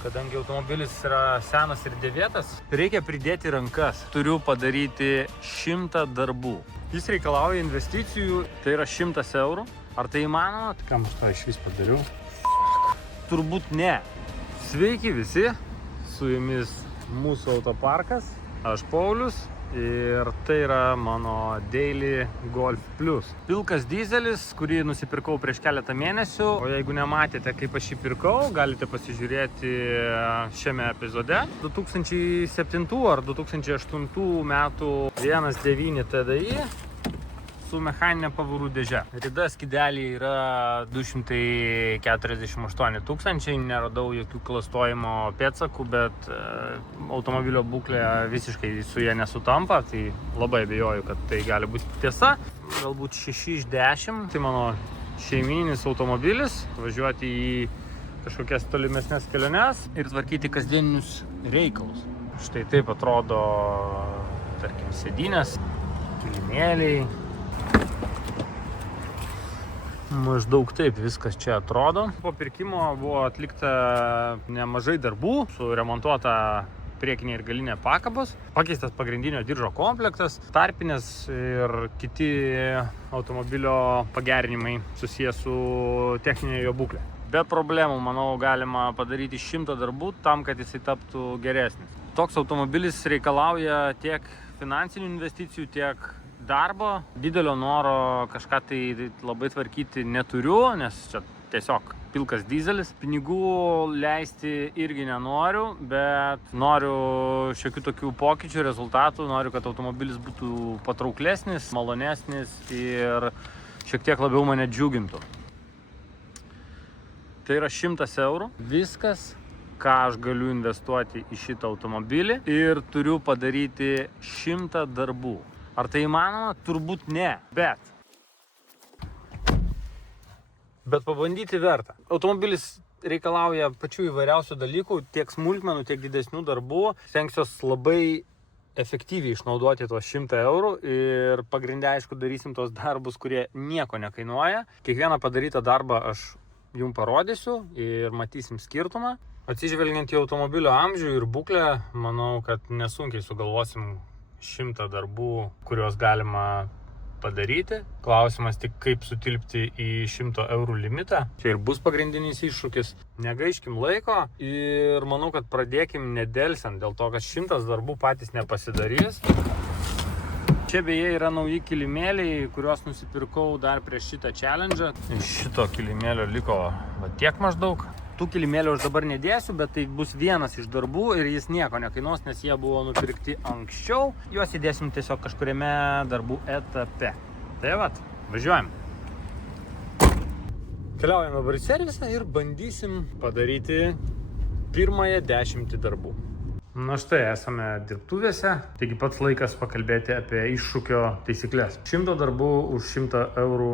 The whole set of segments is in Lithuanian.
Kadangi automobilis yra senas ir dėvėtas, reikia pridėti rankas. Turiu padaryti 100 darbų. Jis reikalauja investicijų, tai yra 100 eurų. Ar tai įmanoma? Kam aš to iš vis padariau? Turbūt ne. Sveiki visi, su jumis mūsų autoparkas, aš Paulius. Ir tai yra mano Daily Golf Plus. Pilkas dizelis, kurį nusipirkau prieš keletą mėnesių. O jeigu nematėte, kaip aš jį pirkau, galite pasižiūrėti šiame epizode. 2007 ar 2008 metų 1.9 TDI su mechaninė pavarų dėže. Rida skydeliai yra 248 tūkstančiai, neradau jokių klastojimo pėdsakų, bet automobilio būklė visiškai su jie nesutampa, tai labai abejoju, kad tai gali būti tiesa. Galbūt 6 iš 10, tai mano šeimyninis automobilis, važiuoti į kažkokias tolimesnės keliones ir tvarkyti kasdieninius reikalus. Štai taip atrodo, tarkim, sėdynės, kilimėliai. Maždaug taip viskas čia atrodo. Po pirkimo buvo atlikta nemažai darbų, suremontuota priekinė ir galinė pakabos, pakeistas pagrindinio diržo komplektas, tarpinės ir kiti automobilio pagerinimai susijęs su techninė jo būklė. Be problemų, manau, galima padaryti 100 darbų tam, kad jisai taptų geresnis. Toks automobilis reikalauja tiek finansinių investicijų, tiek darbo. Didelio noro kažką tai labai tvarkyti neturiu, nes čia tiesiog pilkas dizelis. Pinigų leisti irgi nenoriu, bet noriu šiokių tokių pokyčių, rezultatų. Noriu, kad automobilis būtų patrauklesnis, malonesnis ir šiek tiek labiau mane džiugintų. Tai yra 100 eurų. Viskas, ką aš galiu investuoti į šitą automobilį ir turiu padaryti 100 darbų. Ar tai įmanoma? Turbūt ne, bet pabandyti verta. Automobilis reikalauja pačių įvairiausių dalykų, tiek smulkmenų, tiek didesnių darbų. Stengsiuos labai efektyviai išnaudoti tuos 100 eurų ir pagrinde, aišku, darysim tos darbus, kurie nieko nekainuoja. Kiekvieną padarytą darbą aš jums parodysiu ir matysim skirtumą. Atsižvelgiant į automobilio amžių ir būklę, manau, kad nesunkiai sugalvosim 100 darbų, kuriuos galima padaryti. Klausimas tik, kaip sutilpti į 100 eurų limitą. Čia ir bus pagrindinis iššūkis. Negaiškim laiko ir manau, kad pradėkim nedelsiant, dėl to, kad 100 darbų patys nepasidarys. Čia beje yra nauji kilimėliai, kuriuos nusipirkau dar prieš šitą challenge. Iš šito kilimėlio liko tiek maždaug. Tų kilimėlių aš dabar nedėsiu, bet tai bus vienas iš darbų ir jis nieko nekainuos, nes jie buvo nupirkti anksčiau. Juos įdėsim tiesiog kažkuriame darbų etape. Tai vat, važiuojam. Keliaujam dabar į servisą ir bandysim padaryti pirmąją 10 darbų. Na štai, esame dirbtuvėse, taigi pats laikas pakalbėti apie iššūkio taisyklės. 100 darbų už 100 eurų.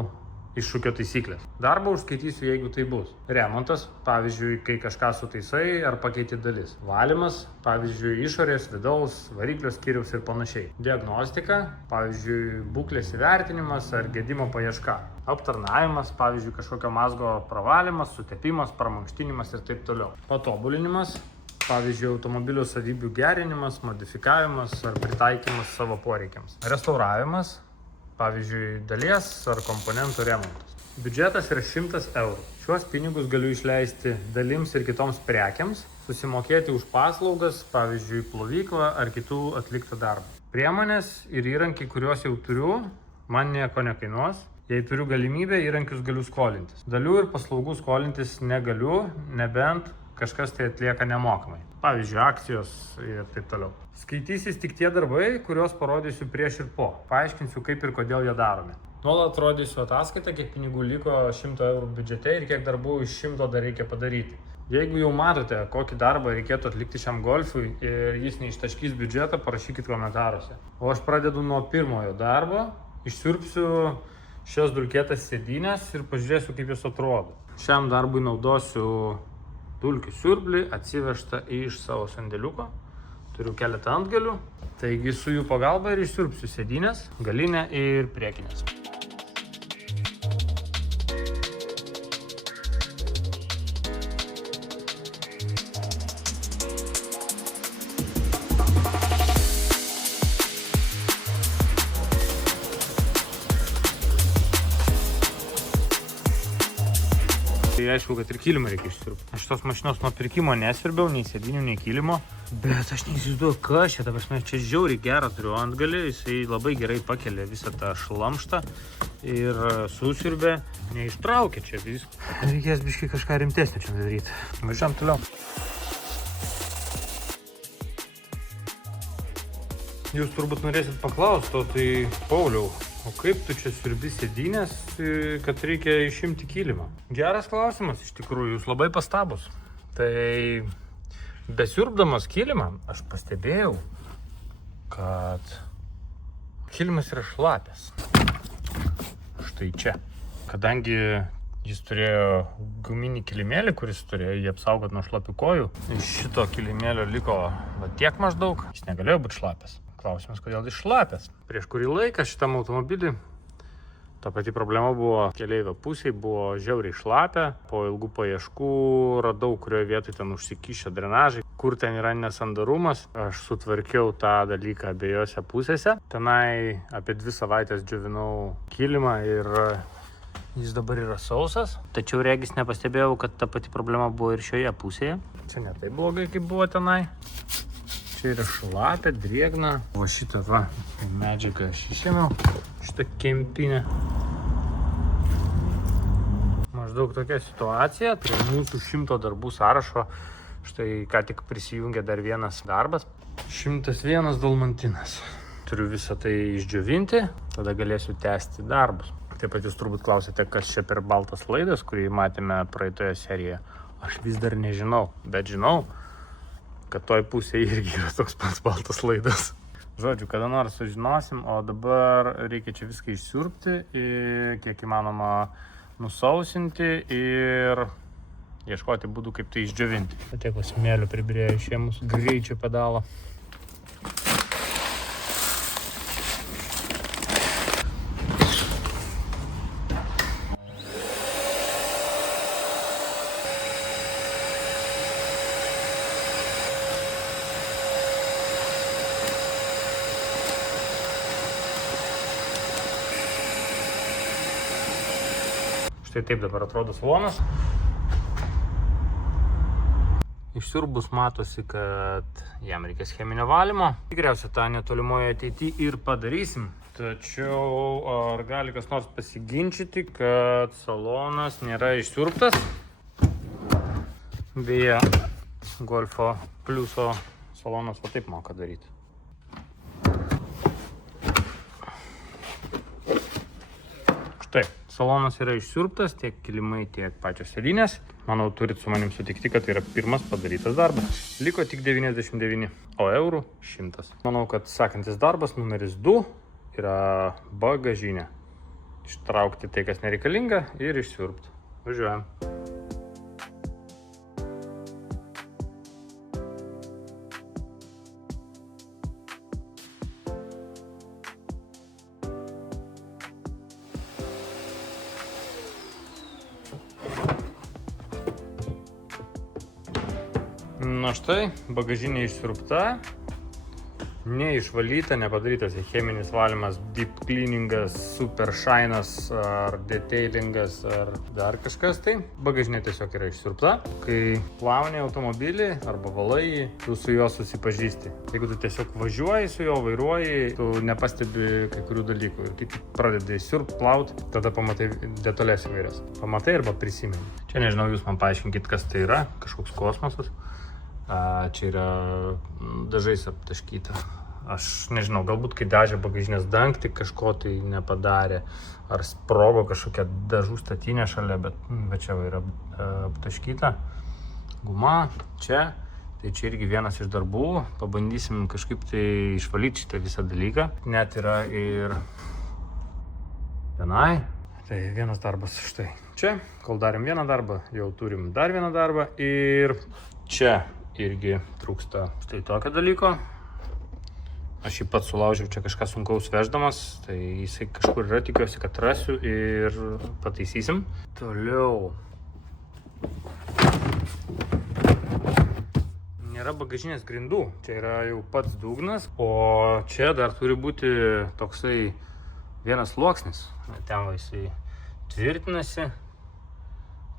Iššūkio taisyklės. Darbą užskaitysiu, jeigu tai bus. Remontas, pavyzdžiui, kai kažką sutaisai ar pakeiti dalis. Valymas, pavyzdžiui, išorės, vidaus, variklio skyriaus ir panašiai. Diagnostika, pavyzdžiui, būklės įvertinimas ar gedimo paieška. Aptarnavimas, pavyzdžiui, kažkokio mazgo pravalymas, sutepimas, pramankštinimas ir taip toliau. Patobulinimas, pavyzdžiui, automobilio savybių gerinimas, modifikavimas ar pritaikymas savo poreikiams. Restauravimas, pavyzdžiui, dalies ar komponentų remontas. Biudžetas yra 100 eurų. Šiuos pinigus galiu išleisti dalims ir kitoms prekiams, susimokėti už paslaugas, pavyzdžiui, plovyklą ar kitų atliktą darbą. Priemonės ir įrankiai, kuriuos jau turiu, man nieko nekainuos. Jei turiu galimybę, įrankius galiu skolintis. Dalių ir paslaugų skolintis negaliu, nebent kažkas tai atlieka nemokamai. Pavyzdžiui, akcijos ir taip toliau. Skaitysis tik tie darbai, kuriuos parodysiu prieš ir po. Paaiškinsiu, kaip ir kodėl jie daromi. Nuolat rodysiu ataskaitą, kiek pinigų liko 100 eurų biudžete ir kiek darbų iš 100 dar reikia padaryti. Jeigu jau matote, kokį darbą reikėtų atlikti šiam golfui ir jis neištaškys biudžetą, parašykit komentaruose. O aš pradedu nuo pirmojo darbo, išsiurbsiu šias dulkėtas sėdynės ir pažiūrėsiu, kaip jis atrodo. Šiam darbui naudosiu dulkių siurblį atsivežtą iš savo sandėliuko. Turiu keletą antgalių, taigi su jų pagalba ir išsiurbsiu sėdynės, galinę ir priekinės. aišku, kad ir kilimą reikia išsiurbti. Aš tos mašinos nuo pirkimo nesirbiau, nei sėdinių, nei kilimo. Bet aš neįsivaizduoju, kas čia, ta prasme, čia žiauriai gerą turiu antgalį, jisai labai gerai pakelia visą tą šlamštą ir susirbė, neištraukė čia visko. Reikės biškai kažką rimtesnio čia daryti. Važiuojam toliau. Jūs turbūt norėsit paklausti, tai Pauliau, o kaip tu čia siurbi sėdynės, kad reikia išimti kilimą? Geras klausimas, iš tikrųjų, jūs labai pastabus. Tai besiurbdamas kilimą, aš pastebėjau, kad kilimas yra šlapės. Štai čia. Kadangi jis turėjo guminį kilimėlį, kuris turėjo jį apsaugot nuo šlapių kojų, iš šito kilimėlio liko va tiek maždaug, jis negalėjo būti šlapės. Klausimas, kodėl jis šlapės. Prieš kurį laiką šitam automobilį ta pati problema buvo keleivio pusėje, buvo žiauriai šlapę. Po ilgų paieškų radau, kurioje vietoje ten užsikišę drenažai, kur ten yra nesandarumas. Aš sutvarkiau tą dalyką abiejose pusėse. Tenai apie 2 savaitės džiovinau kilimą ir jis dabar yra sausas. Tačiau regis nepastebėjau, kad ta pati problema buvo ir šioje pusėje. Čia ne taip blogai, kaip buvo tenai. Čia yra šlapė, drėgna. Va šitą va medžiagą aš išėmiau, šitą kempinę. Maždaug tokia situacija. Prie mūsų 100 darbų sąrašo štai ką tik prisijungė dar vienas darbas. 101 dalmantinas. Turiu visą tai išdžiovinti, tada galėsiu tęsti darbus. Taip pat jūs turbūt klausėte, kas čia per baltas laidas, kurį matėme praeitoje serijoje. Aš vis dar nežinau, bet žinau, kad toj pusėje irgi yra toks pats baltas laidas. Žodžiu, kada nors sužinosim, o dabar reikia čia viską išsiurbti, kiek įmanoma nusausinti ir ieškoti būdų, kaip tai išdžiovinti. Tiek smėlio pribirėjo išėmus greičio pedalą. Štai taip dabar atrodo salonas. Išsiurbus matosi, kad jam reikės cheminio valymo. Tikriausiai tą netolimoje ateityje ir padarysim. Tačiau ar gali kas nors pasiginčyti, kad salonas nėra išsiurbtas? Beje, Golfo Pliuso salonas va taip moka daryti. Štai, salonas yra išsiurbtas, tiek kilimai, tiek pačios sėdynės. Manau, turit su manim sutikti, kad tai yra pirmas padarytas darbas. Liko tik 99, o eurų 100. Manau, kad sekantis darbas numeris 2 yra bagažinė. Ištraukti tai, kas nereikalinga ir išsiurbti. Važiuojam. Na štai, bagažinė išsiurbta, neišvalyta, nepadarytas cheminis valymas, deep cleaningas, super shine'as ar detailingas ar dar kažkas tai. Bagažinė tiesiog yra išsiurbta. Kai plauni automobilį arba valai jį, tu su juo susipažįsti. Jeigu tu tiesiog važiuoji su juo, vairuoji, tu nepastebi kai kurių dalykų. Ir kai tu pradedi siurbti, plauti, tada pamatai detalės įvairias. Pamatai arba prisimeni. Čia nežinau, jūs man paaiškinkit, kas tai yra, kažkoks kosmosas. Čia yra dažais aptaškyta. Aš nežinau, galbūt kai dažė bagažinės dangtį kažko tai nepadarė, ar sprogo kažkokia dažų statinė šalia, bet čia yra aptaškyta. Guma čia, tai čia irgi vienas iš darbų. Pabandysim kažkaip tai išvalyti šitą visą dalyką. Net yra ir tenai. Tai vienas darbas štai čia. Kol darėm vieną darbą, jau turim dar vieną darbą. Ir čia irgi trūksta štai tokio dalyko. Aš jį pats sulaužiau čia kažką sunkaus veždamas, tai jisai kažkur yra, tikiuosi, kad rasiu ir pataisysim. Toliau. Nėra bagažinės grindų, čia yra jau pats dugnas, o čia dar turi būti toksai vienas sluoksnis. Ten va jisai tvirtinasi.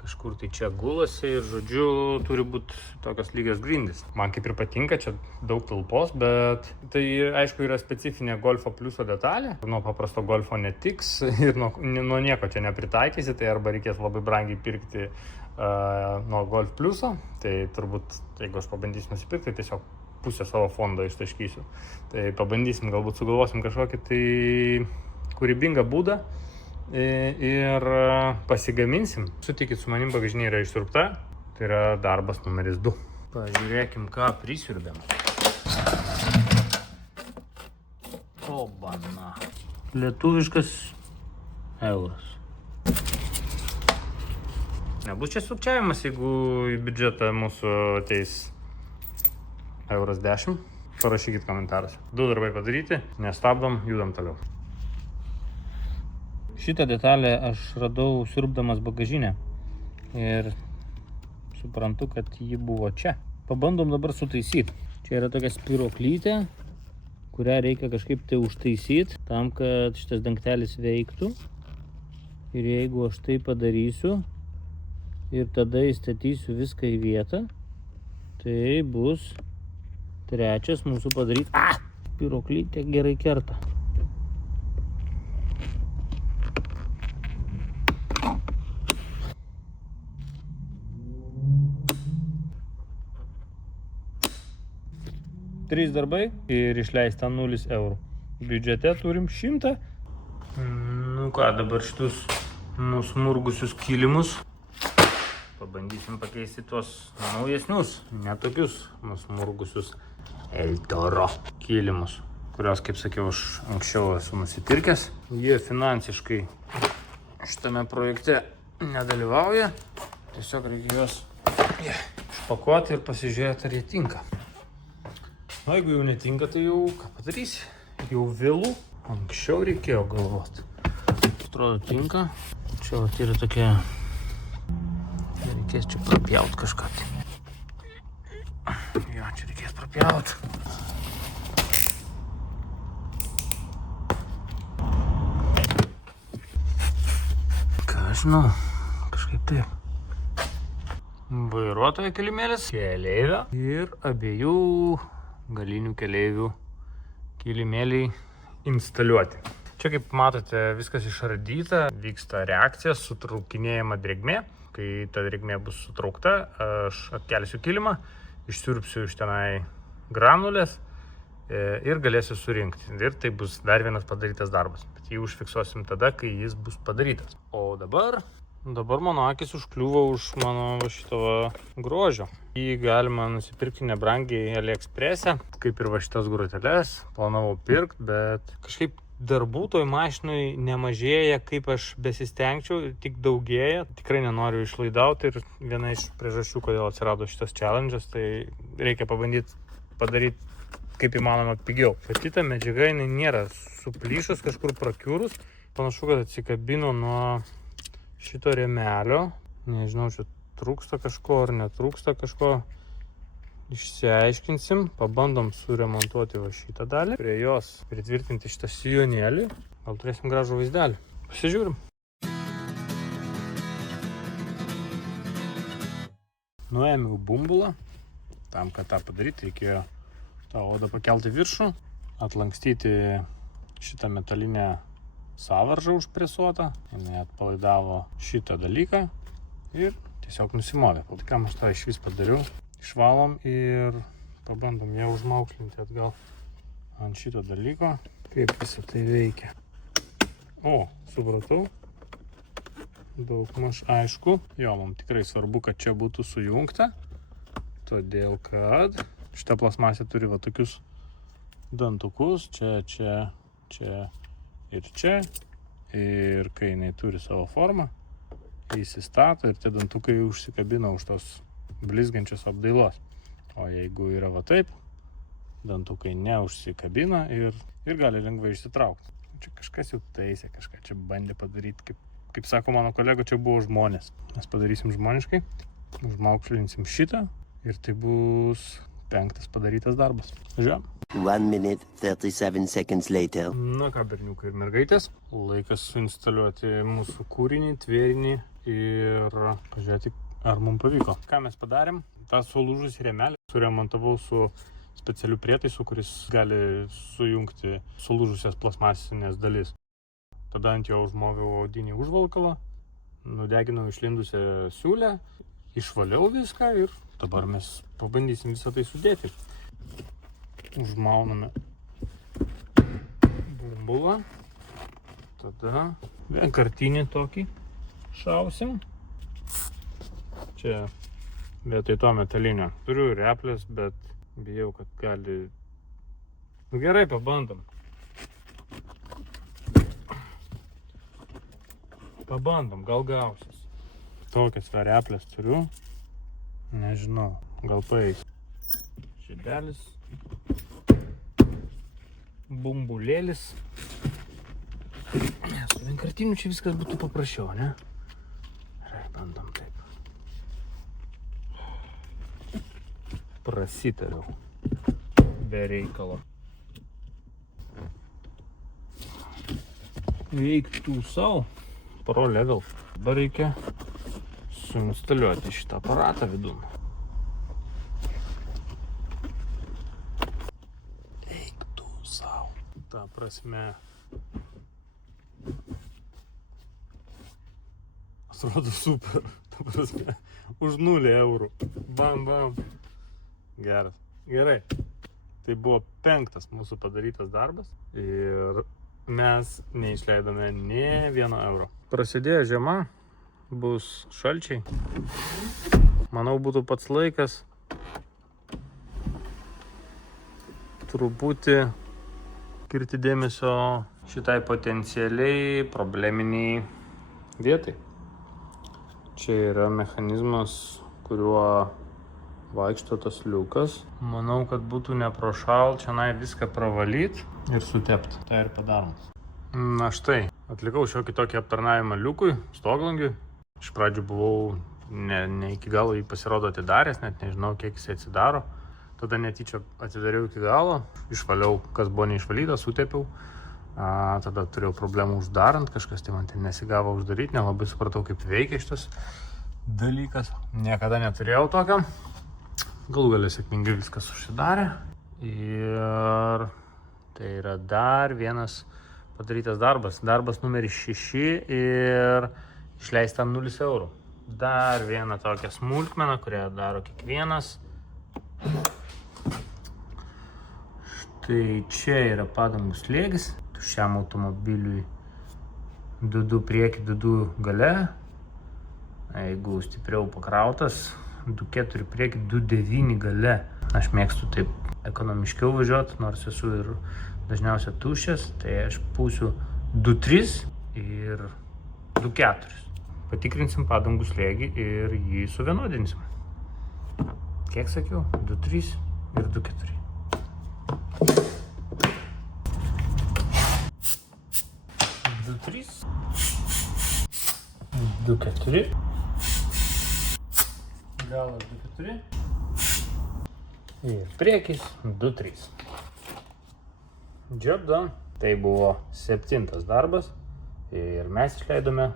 kažkur tai čia gulasi ir, žodžiu, turi būti tokios lygios grindys. Man kaip ir patinka, čia daug talpos, bet tai, aišku, yra specifinė Golfo pliuso detalė. Nuo paprasto Golfo netiks ir nuo nieko čia nepritaikysi, tai arba reikės labai brangiai pirkti nuo Golf pliuso. Tai turbūt, jeigu aš pabandysiu nusipirkti, tai tiesiog pusę savo fondo ištaškysiu. Tai pabandysim, galbūt sugalvosim kažkokį tai kūrybingą būdą. Ir pasigaminsim. Sutikit su manim, bagažinė yra išsiurbta. Tai yra darbas numeris 2. Pažiūrėkim, ką prisiurbėm. Obana. Lietuviškas euras. Nebus čia sukčiavimas, jeigu į biudžetą mūsų ateis euras 10. Parašykit komentaruose. 2 darbai padaryti, nestabdom, judam toliau. Šitą detalę aš radau siurbdamas bagažinę ir suprantu, kad ji buvo čia. Pabandom dabar sutaisyti. Čia yra tokia spiroklytė, kurią reikia kažkaip tai užtaisyti, tam, kad šitas dangtelis veiktų. Ir jeigu aš tai padarysiu ir tada įstatysiu viską į vietą, tai bus trečias mūsų padaryti. Spiroklytė gerai kerta. Trys darbai ir išleista 0 eurų. Biudžete turim 100. Nu ką, dabar šitus nusmurgusius kilimus pabandysim pakeisti tuos naujesnius, netokius nusmurgusius El Toro kilimus, kurios, kaip sakiau, aš anksčiau esu nusipirkęs. Jie finansiškai šitame projekte nedalyvauja. Tiesiog reikia juos išpakuoti ir pasižiūrėti, ar jie tinka. Na, jeigu jau netinka, tai jau ką padarysi? Jau vėlų. Anksčiau reikėjo galvoti. Atrodo, tinka. Čia vat yra tokia... Reikės čia prapjaut kažką. Jo, čia reikės prapjaut. Ką žinau, kažkaip taip. Vairuotojo kilimėlis, keleivio ir abiejų galinių keleivių kilimėliai instaliuoti. Čia, kaip matote, viskas išardyta, vyksta reakcija, sutraukinėjama drėgmė. Kai ta drėgmė bus sutraukta, aš atkelsiu kilimą, išsiurbsiu iš tenai granulės ir galėsiu surinkti. Ir tai bus dar vienas padarytas darbas. Bet jį užfiksuosim tada, kai jis bus padarytas. O dabar mano akis užkliuvo už mano šito grožio. Jį galima nusipirkti nebrangiai AliExpress'e, kaip ir šitas groteles. Planavau pirkti, bet kažkaip darbų toj mašinui nemažėja, kaip aš besistengčiau, tik daugėja. Tikrai nenoriu išlaidauti ir viena iš priežasčių, kodėl atsirado šitas challenge'as, tai reikia pabandyti padaryti kaip įmanoma pigiau. Pati ta medžiaga jinai nėra suplyšus, kažkur prakiurus. Panašu, kad atsikabino nuo šito rėmelio. Nežinau, čia trūksta kažko ar netrūksta kažko. Išsiaiškinsim, pabandom suremontuoti va šitą dalį. Prie jos pritvirtinti šitą sijonėlį. Gal turėsim gražų vaizdelį. Pasižiūrim. Nuėmiau bumbulą. Tam, kad tą padaryti, reikėjo tą odą pakelti viršų, atlankstyti šitą metalinę sąvaržą užpresuotą. Jis atpalaidavo šitą dalyką ir tiesiog nusimovė. Kam aš tą iš vis padariau? Išvalom ir pabandom ją užmaukšlinti atgal ant šito dalyko. Kaip visą tai veikia. O, supratau. Daugmaž aišku. Jo, mums tikrai svarbu, kad čia būtų sujungta. Todėl, kad šita plasmasė turi va tokius dantukus. Čia ir čia. Ir kai jinai turi savo formą, įsistato ir tie dantukai užsikabina už tos blizgančios apdailos. O jeigu yra va taip, dantukai neužsikabina ir gali lengvai išsitraukti. Čia kažkas jau taisė, kažką čia bandė padaryti. Kaip sako mano kolego, čia buvo žmonės. Mes padarysim žmoniškai, užmaukšlinsim šitą ir tai bus 5. padarytas darbas. Žiūrėjom. 1 minute 37 seconds later. Na ką, berniukai ir mergaitės, laikas suinstaliuoti mūsų kūrinį, tvėrinį ir pažiūrėti, ar mums pavyko. Ką mes padarėm? tą sulūžusį rėmelį suremontavau su specialiu prietaisu, kuris gali sujungti sulūžusias plastmasinės dalis. Tada ant jo užmoviau audinį užvalkalą, nudeginau išlindusią siūlę, išvaliau viską ir dabar mes pabandysim visą tai sudėti. Užmauname bumbulą, tada vienkartinį tokį šausim. Čia vietoj to metalinio. Turiu replės, bet bijau, kad gali... Nu gerai, pabandom. Pabandom, gal gausis. Tokias replės turiu. Nežinau, gal paeis. Žiedelis. Bumbulėlis. Su vienkartiniu čia viskas būtų paprasčiau, ne? Gerai, bandom taip. Prasitariau. Be reikalo. Veiktų savo. Pro level. Dabar reikia suinstaliuoti šitą aparatą vidun. Veiktų savo. Ta prasme. Atrodo super. Ta prasme. Už 0 eurų. Bam, bam. Geras. Gerai. Tai buvo 5. mūsų padarytas darbas. Ir mes neišleidome nė 1 euro. Prasidėjo žiema. Bus šalčiai. Manau, būtų pats laikas truputį skirti dėmesio šitai potencialiai probleminiai vietai. Čia yra mechanizmas, kuriuo vaikšto tas liukas. Manau, kad būtų neprošal čia viską pravalyt ir sutept. Tai ir padarom. Na štai, atlikau šiokį tokį aptarnavimą liukui, stoglangiui. Iš pradžių buvau ne iki galo jį pasirodo atidaręs, net nežinau, kiek jis atsidaro. Tada netyčia atidariau iki galo, išvaliau, kas buvo neišvalyta, sutepiau. Tada turėjau problemų uždarant, kažkas tai man ten nesigavo uždaryti, nelabai supratau, kaip veikia šitas dalykas. Niekada neturėjau tokio. Galų gale sėkmingai viskas užsidarė. Ir tai yra dar vienas padarytas darbas. Darbas numeris 6 ir išleista 0 eurų. Dar viena tokia smulkmena, kurią daro kiekvienas. Štai čia yra padangų slėgis. Tuščiam automobiliui 2 prieki, 2 gale. Jeigu stipriau pakrautas, 2,4 prieki, 2,9 gale. Aš mėgstu taip ekonomiškiau važiuoti, nors esu ir dažniausiai tuščias. Tai aš pūsiu 2,3 ir 2,4. Patikrinsim padangų slėgį ir jį suvienodinsim. Kiek sakiau? 2,3 ir 2,4. Du 4. Galas 2,4. Ir priekis 2,3. Job done. Tai buvo 7. darbas ir mes išleidome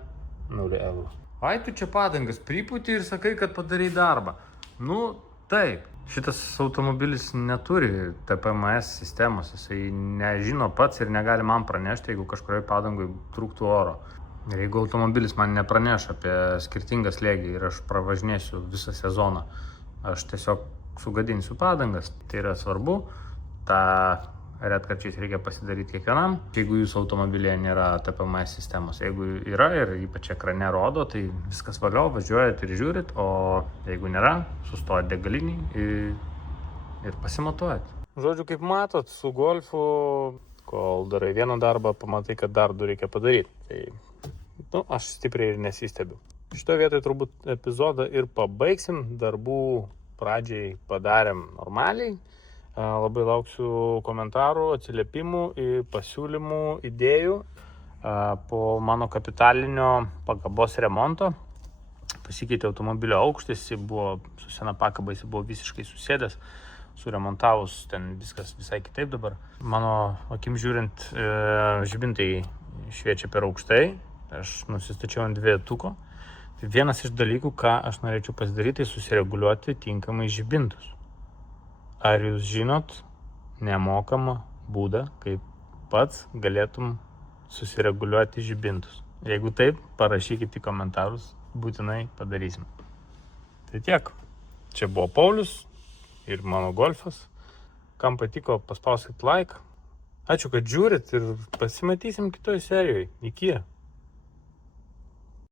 0 eurų. Ai, tu čia padangas pripūti ir sakai, kad padarai darbą. Nu, taip. Šitas automobilis neturi TPMS sistemos. Jisai nežino pats ir negali man pranešti, jeigu kažkurioje padangui trūktų oro. Ir jeigu automobilis man nepraneš apie skirtingą slėgį ir aš pravažinėsiu visą sezoną, aš tiesiog sugadinsiu padangas. Tai yra svarbu. Ta retkarčiais reikia pasidaryti kiekvienam. Jeigu jūsų automobilyje nėra TPMS sistemos, jeigu yra ir ypač ekrane rodo, tai viskas valio, važiuojat ir žiūrit, o jeigu nėra, sustojat degalinį ir pasimatuojat. Žodžiu, kaip matot, su golfu, kol darai vieną darbą, pamatai, kad dar 2 reikia padaryti. Tai aš stipriai ir nesistebiu. Šitoje vietoje turbūt epizodą ir pabaigsim. Darbų pradžiai padarėm normaliai. Labai lauksiu komentarų, atsiliepimų, pasiūlymų, idėjų po mano kapitalinio pakabos remonto. Pasikeitė automobilio aukštis, buvo su sena pakaba, jis buvo visiškai susėdęs, suremontavus ten viskas visai kitaip dabar. Mano akim žiūrint, žibintai šviečia per aukštai, aš nusistačiau ant 2-tuko. Vienas iš dalykų, ką aš norėčiau pasidaryti, tai susireguliuoti tinkamai žibintus. Ar jūs žinot nemokamą būdą, kaip pats galėtum susireguliuoti žibintus? Jeigu taip, parašykite į komentarus, būtinai padarysim. Tai tiek. Čia buvo Paulius ir mano golfas. Kam patiko, paspauskit like. Ačiū, kad žiūrit ir pasimatysim kitoj serijoje. Iki.